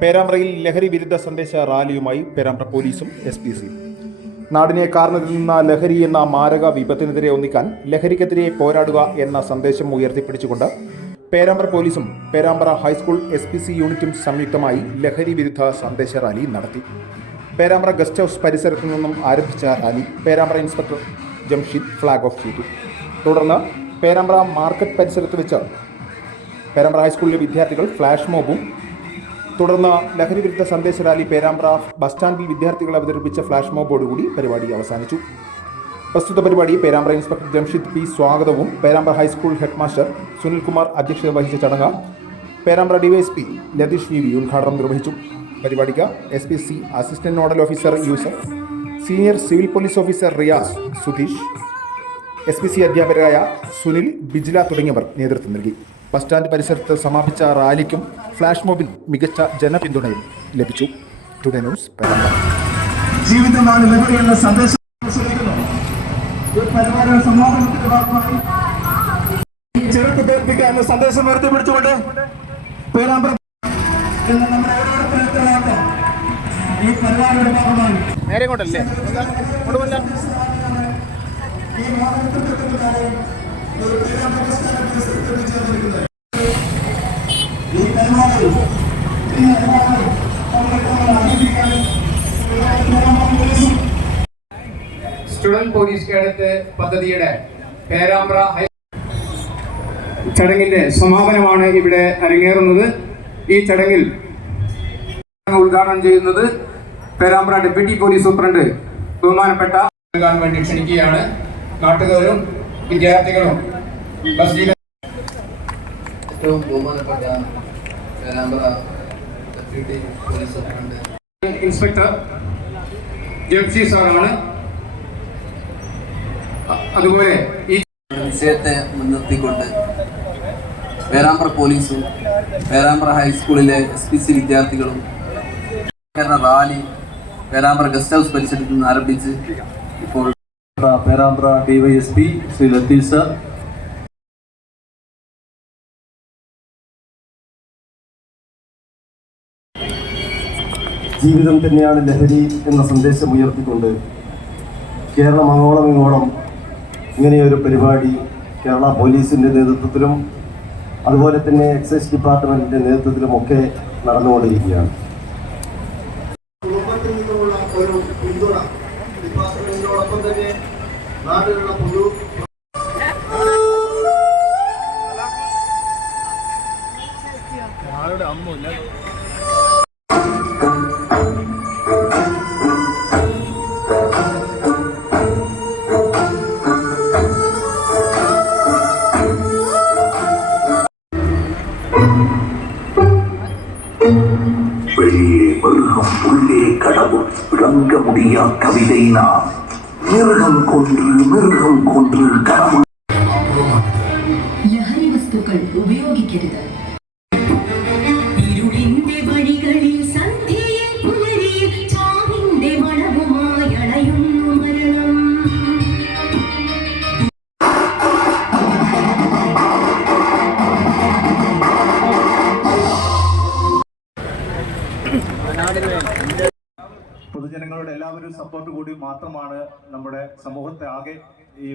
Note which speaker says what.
Speaker 1: പേരാമ്പ്രയിൽ ലഹരി വിരുദ്ധ സന്ദേശ റാലിയുമായി പേരാമ്പ്ര പോലീസും എസ് പി സിയും. നാടിനെ കാർന്നു നിന്ന ലഹരി എന്ന മാരക വിപത്തിനെതിരെ ഒന്നിക്കാൻ ലഹരിക്കെതിരെ പോരാടുക എന്ന സന്ദേശം ഉയർത്തിപ്പിടിച്ചുകൊണ്ട് പേരാമ്പ്ര പോലീസും Perambra high school S P C യൂണിറ്റും സംയുക്തമായി ലഹരി വിരുദ്ധ സന്ദേശ റാലി നടത്തി. പേരാമ്പ്ര ഗസ്റ്റ് ഹൗസ് പരിസരത്തു നിന്നും ആരംഭിച്ച rally Perambra inspector Jamsheed flag off ചെയ്തു. തുടർന്ന് പേരാമ്പ്ര മാർക്കറ്റ് പരിസരത്ത് വെച്ച് പേരാമ്പ്ര ഹൈസ്കൂളിലെ വിദ്യാർത്ഥികൾ ഫ്ലാഷ് മോബും തുടർന്ന് ലഹരി വിരുദ്ധ സന്ദേശ റാലി പേരാമ്പ്ര ബസ് സ്റ്റാൻഡിൽ വിദ്യാർത്ഥികൾ അവതരിപ്പിച്ച ഫ്ലാഷ് മോബോടുകൂടി പരിപാടി അവസാനിച്ചു. പ്രസ്തുത പരിപാടി പേരാമ്പ്ര ഇൻസ്പെക്ടർ ജംഷിദ് പി സ്വാഗതവും പേരാമ്പ്ര ഹൈസ്കൂൾ ഹെഡ്മാസ്റ്റർ സുനിൽകുമാർ അധ്യക്ഷത വഹിച്ച ചടങ്ങ് Perambra DYSP Latheesh V V ഉദ്ഘാടനം നിർവഹിച്ചു. പരിപാടിക്ക് S P C assistant nodal officer Yusuf senior civil police officer Riyas Sudheesh S P C അധ്യാപകരായ സുനിൽ ബിജില തുടങ്ങിയവർ നേതൃത്വം നൽകി. ബസ് സ്റ്റാൻഡ് പരിസരത്ത് സമാപിച്ച റാലിക്കും ഫ്ലാഷ് മോബിൽ മികച്ച ജനപിന്തുണയും ലഭിച്ചു. ടുഡേ ന്യൂസ്
Speaker 2: എന്ന സന്ദേശം സമാപനത്തിന്റെ ഭാഗമായി എന്ന സന്ദേശം ഉയർത്തിപ്പിടിച്ചുകൊണ്ട് പേരാമ്പ്ര നമ്മുടെ ഓരോരുത്തരും ഈ പരിപാടിയുടെ ഭാഗമായി
Speaker 1: നേരെ കൊണ്ടല്ലേ
Speaker 2: ഈ ഒരു പേരാമ്പ്ര സ്റ്റാൻഡ് പരിസരത്ത് എത്തിച്ചേർന്നിരിക്കുന്നത് ഈ പരിപാടി ഈ പരിപാടി പങ്കെടുക്കുന്നവരെ അഭിനന്ദിക്കാൻ പേരാമ്പ്ര പോലീസും
Speaker 3: സ്റ്റുഡന്റ് പോലീസ് കേഡറ്റ് പദ്ധതിയുടെ പേരാമ്പ്ര ഹൈ ചടങ്ങിന്റെ സമാപനമാണ് ഇവിടെ അരങ്ങേറുന്നത്. ഈ ചടങ്ങിൽ ഉദ്ഘാടനം ചെയ്യുന്നത് പേരാമ്പ്ര ഡെപ്യൂട്ടി പോലീസ് സൂപ്രണ്ട് ബഹുമാനപ്പെട്ട നൽകാൻ വേണ്ടി ക്ഷണിക്കുകയാണ്. നാട്ടുകാരും വിദ്യാർത്ഥികളും ബസ് ജീവ
Speaker 4: ഏറ്റവും ബഹുമാനപ്പെട്ട Perambra deputy police superintendent.
Speaker 3: Inspector Jamshi സാറാണ്. അതുപോലെ ഈ
Speaker 4: വിഷയത്തെ മുൻനിർത്തിക്കൊണ്ട് പേരാമ്പ്ര പോലീസും പേരാമ്പ്ര ഹൈസ്കൂളിലെ എസ് പി സി വിദ്യാർത്ഥികളും റാലി പേരാമ്പ്ര ഗസ്റ്റ് ഹൗസ് പരിസരത്ത് നിന്ന് ആരംഭിച്ച് ഇപ്പോൾ
Speaker 5: പേരാമ്പ്ര ഡിവൈഎസ്പി ശ്രീ ലത്തീഫ് സർ. ജീവിതം തന്നെയാണ് ലഹരി എന്ന സന്ദേശം ഉയർത്തിക്കൊണ്ട് കേരളം അങ്ങോളം ഇങ്ങോളം ഇങ്ങനെയൊരു പരിപാടി കേരള പോലീസിന്റെ നേതൃത്വത്തിലും അതുപോലെ തന്നെ എക്സൈസ് ഡിപ്പാർട്ട്മെന്റിന്റെ നേതൃത്വത്തിലുമൊക്കെ നടന്നുകൊണ്ടിരിക്കുകയാണ്.
Speaker 2: ഒരു പിന്തുണ തന്നെ
Speaker 6: അമ്മ உள்ளே கடவுள் விளங்க முடியா கவிதை நாம் மிருகம் கொன்று மிருகம் கொன்று கடவுள்
Speaker 7: உபயோகிக்கிறது.
Speaker 5: പൊതുജനങ്ങളുടെ എല്ലാവരും സപ്പോർട്ട് കൂടി മാത്രമാണ് നമ്മുടെ സമൂഹത്തെ ആകെ ഈ